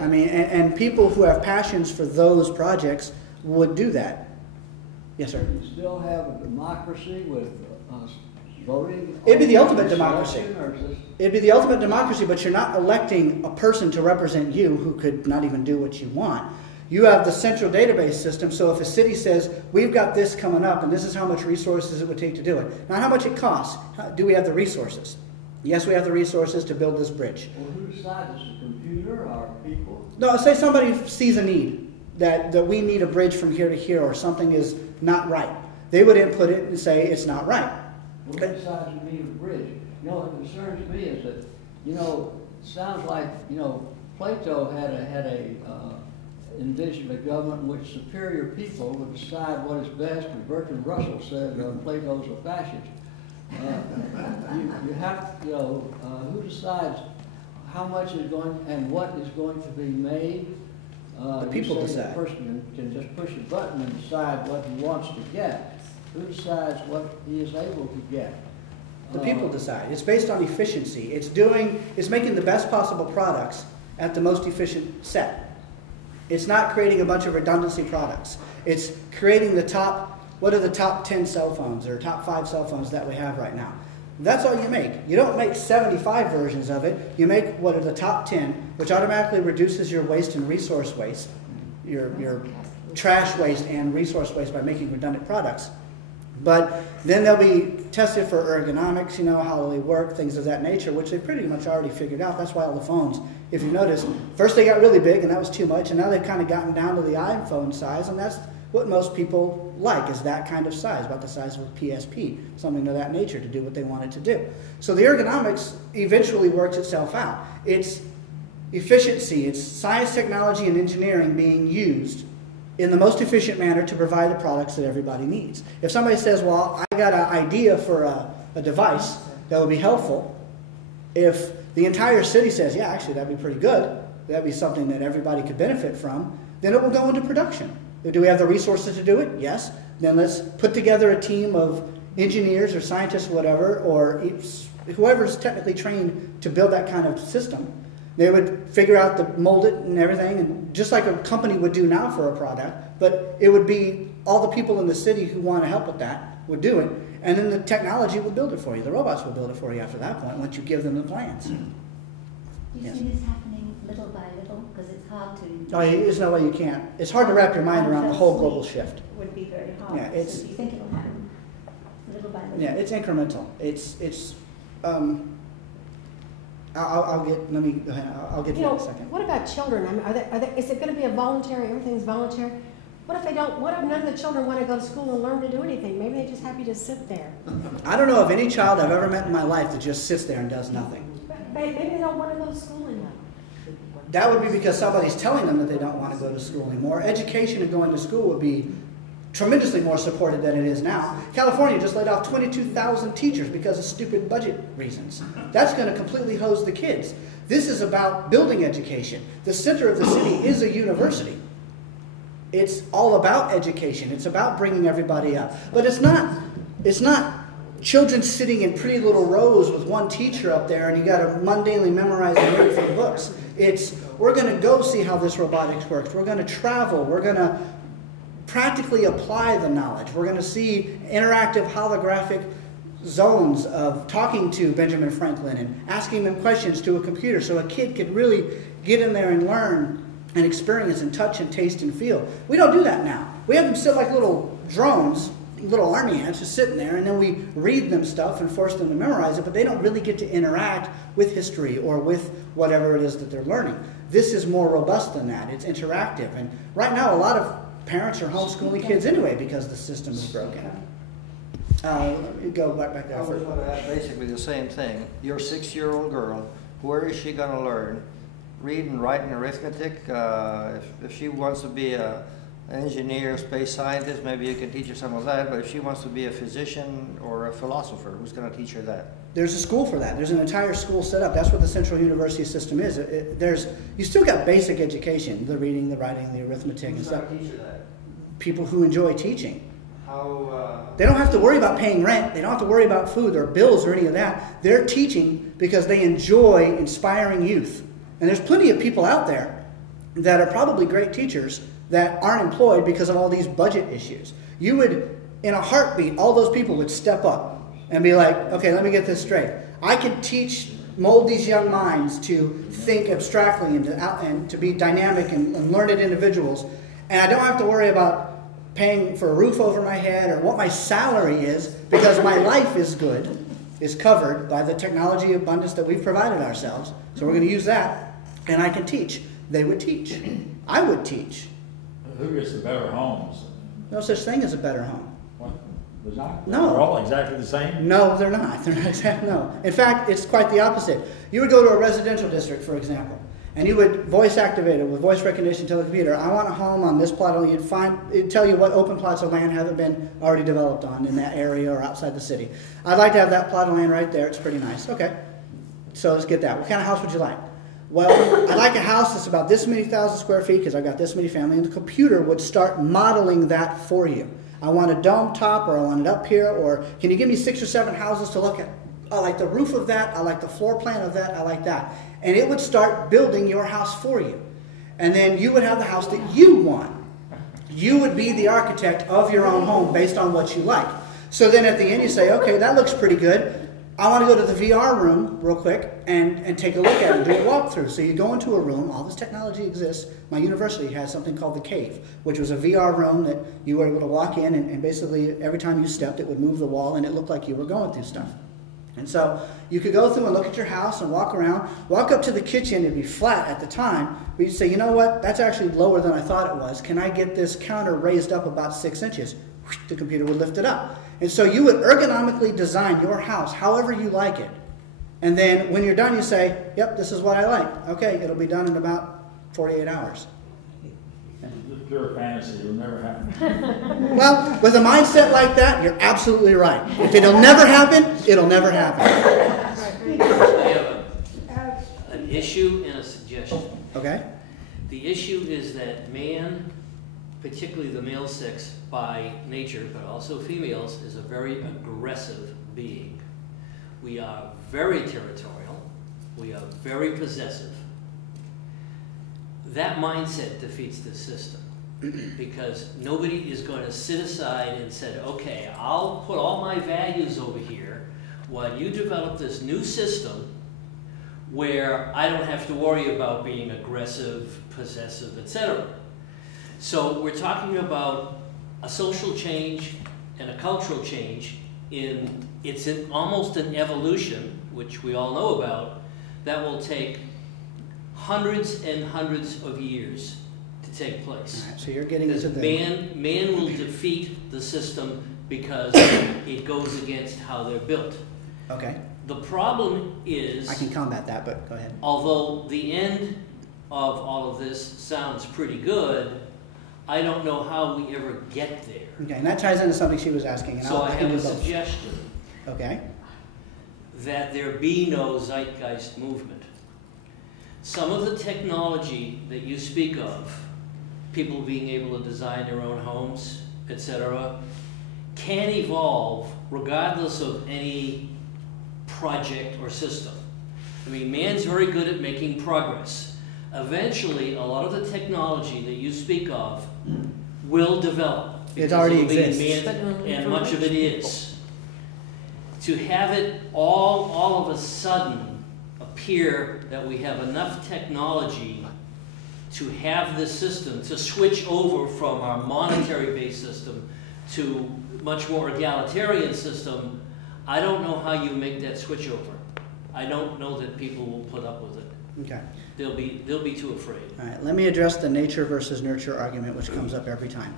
I mean, and people who have passions for those projects would do that. Yes, sir. You still have a democracy with voting? It'd be the ultimate democracy. It'd be the ultimate democracy, but you're not electing a person to represent you who could not even do what you want. You have the central database system, so if a city says, we've got this coming up, and this is how much resources it would take to do it. Not how much it costs. Do we have the resources? Yes, we have the resources to build this bridge. Well, who decides? Is it a computer or people? No, say somebody sees a need, that we need a bridge from here to here, or something is not right. They would input it and say it's not right. Well, who decides we need a bridge? You know, what concerns me is that, you know, it sounds like, you know, Plato had envisioned a government in which superior people would decide what is best, and Bertrand Russell said Plato's a fascist. You have, you know, who decides how much is going and what is going to be made? The people decide. The person can just push a button and decide what he wants to get. Who decides what he is able to get? The people decide. It's based on efficiency. It's making the best possible products at the most efficient set. It's not creating a bunch of redundancy products. It's creating what are the top 10 cell phones or top 5 cell phones that we have right now. That's all you make. You don't make 75 versions of it. You make what are the top 10, which automatically reduces your waste and resource waste, your trash waste and resource waste by making redundant products. But then they'll be tested for ergonomics, you know, how they work, things of that nature, which they've pretty much already figured out. That's why all the phones, if you notice, first they got really big and that was too much, and now they've kind of gotten down to the iPhone size, and that's what most people like, is that kind of size, about the size of a PSP, something of that nature to do what they want it to do. So the ergonomics eventually works itself out. It's efficiency, it's science, technology, and engineering being used in the most efficient manner to provide the products that everybody needs. If somebody says, well, I got an idea for a device that would be helpful, if the entire city says, yeah, actually that'd be pretty good, that'd be something that everybody could benefit from, then it will go into production. Do we have the resources to do it? Yes. Then let's put together a team of engineers or scientists or whatever, or whoever's technically trained to build that kind of system. They would figure out to mold it and everything, and just like a company would do now for a product, but it would be all the people in the city who want to help with that would do it, and then the technology would build it for you. The robots will build it for you after that point, once you give them the plans. Do you see this happening little by little? Because it's hard to... Oh, there's no way you can't. It's hard to wrap your mind around the whole global shift. It would be very hard. Yeah, so do you think it'll happen little by little? Yeah, it's incremental. I'll get to that in a second. What about children? I mean, is it going to be a voluntary, everything's voluntary? What if none of the children want to go to school and learn to do anything? Maybe they're just happy to sit there. I don't know of any child I've ever met in my life that just sits there and does nothing. Maybe they don't want to go to school anymore. That would be because somebody's telling them that they don't want to go to school anymore. Education and going to school would be tremendously more supported than it is now. California just laid off 22,000 teachers because of stupid budget reasons. That's going to completely hose the kids. This is about building education. The center of the city is a university. It's all about education. It's about bringing everybody up. But it's not children sitting in pretty little rows with one teacher up there and you got to mundanely memorize and read from books. We're going to go see how this robotics works. We're going to travel. We're going to practically apply the knowledge. We're going to see interactive holographic zones of talking to Benjamin Franklin and asking them questions to a computer so a kid could really get in there and learn and experience and touch and taste and feel. We don't do that now. We have them sit like little drones, little army ants just sitting there, and then we read them stuff and force them to memorize it, but they don't really get to interact with history or with whatever it is that they're learning. This is more robust than that. It's interactive. And right now, a lot of parents are homeschooling kids anyway because the system is broken. Go back there. I was going to ask basically the same thing. Your 6-year-old girl, where is she going to learn? Reading, writing, arithmetic? If she wants to be an engineer, space scientist, maybe you can teach her some of that. But if she wants to be a physician or a philosopher, who's going to teach her that? There's a school for that. There's an entire school set up. That's what the Central University system is. You still got basic education, the reading, the writing, the arithmetic and stuff. Who's going to teach her that? People who enjoy teaching. How? They don't have to worry about paying rent. They don't have to worry about food or bills or any of that. They're teaching because they enjoy inspiring youth. And there's plenty of people out there that are probably great teachers that aren't employed because of all these budget issues. You would, in a heartbeat, all those people would step up and be like, okay, let me get this straight. I can mold these young minds to think abstractly and to be dynamic and learned individuals. And I don't have to worry about paying for a roof over my head or what my salary is, because my life is covered by the technology abundance that we've provided ourselves. So we're going to use that, and I can teach. They would teach. I would teach. Who gets the better homes? No such thing as a better home. What? There's not? No. They're all exactly the same? No, they're not. They're not exactly, no. In fact, it's quite the opposite. You would go to a residential district, for example, and you would voice activate it with voice recognition to the computer. I want a home on this plot. It'd tell you what open plots of land haven't been already developed on in that area or outside the city. I'd like to have that plot of land right there. It's pretty nice. Okay. So let's get that. What kind of house would you like? Well, I'd like a house that's about this many thousand square feet because I've got this many family, and the computer would start modeling that for you. I want a dome top, or I want it up here, or can you give me 6 or 7 houses to look at? I like the roof of that, I like the floor plan of that, I like that. And it would start building your house for you. And then you would have the house that you want. You would be the architect of your own home based on what you like. So then at the end you say, okay, that looks pretty good. I want to go to the VR room real quick and take a look at it and do a walkthrough. So you go into a room, all this technology exists. My university has something called the Cave, which was a VR room that you were able to walk in, and basically every time you stepped it would move the wall and it looked like you were going through stuff. And so you could go through and look at your house and walk around, walk up to the kitchen, it'd be flat at the time, but you'd say, you know what, that's actually lower than I thought it was. Can I get this counter raised up about 6 inches? The computer would lift it up. And so you would ergonomically design your house however you like it. And then when you're done, you say, yep, this is what I like. Okay, it'll be done in about 48 hours. It's pure fantasy. It'll never happen. Well, with a mindset like that, you're absolutely right. If it'll never happen, it'll never happen. I have an issue and a suggestion. Okay? The issue is that man, particularly the male sex by nature, but also females, is a very aggressive being. We are very territorial. We are very possessive. That mindset defeats the system, because nobody is going to sit aside and say, okay, I'll put all my values over here while you develop this new system where I don't have to worry about being aggressive, possessive, etc. So we're talking about a social change and a cultural change. It's almost an evolution, which we all know about, that will take hundreds and hundreds of years to take place. All right, so you're getting into the... Man will defeat the system because it goes against how they're built. Okay. The problem is... I can combat that, but go ahead. Although the end of all of this sounds pretty good, I don't know how we ever get there. Okay, and that ties into something she was asking. And So I have do a both. suggestion. Okay. That there be no zeitgeist movement. Some of the technology that you speak of, people being able to design their own homes, etc., can evolve regardless of any project or system. I mean, man's very good at making progress. Eventually, a lot of the technology that you speak of will develop. It already because it'll be exists. and much of it is. To have it all of a sudden appear that we have enough technology to have this system, to switch over from our monetary-based system to much more egalitarian system, I don't know how you make that switch over. I don't know that people will put up with it. Okay. They'll be too afraid. All right, let me address the nature versus nurture argument, which comes up every time.